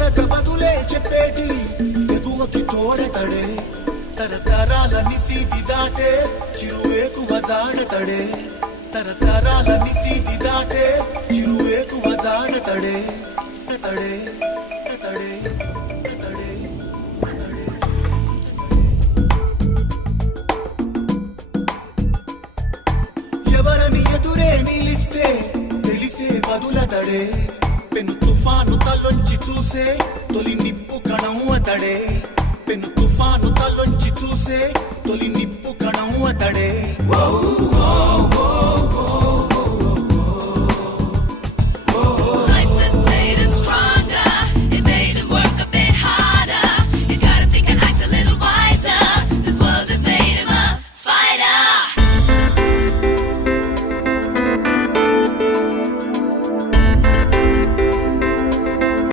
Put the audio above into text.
కొరక బదులే చెప్పేటి ఎగువకి తోడెతడే తరతరాల నిసీది దాటే చిరువేకువ జాడతడే తరతరాల నిసీది దాటే చిరువేకువ జాడతడే తడే తడే తడే ఎవరని ఎదురే నిలిస్తే తెలిసే బదులతడే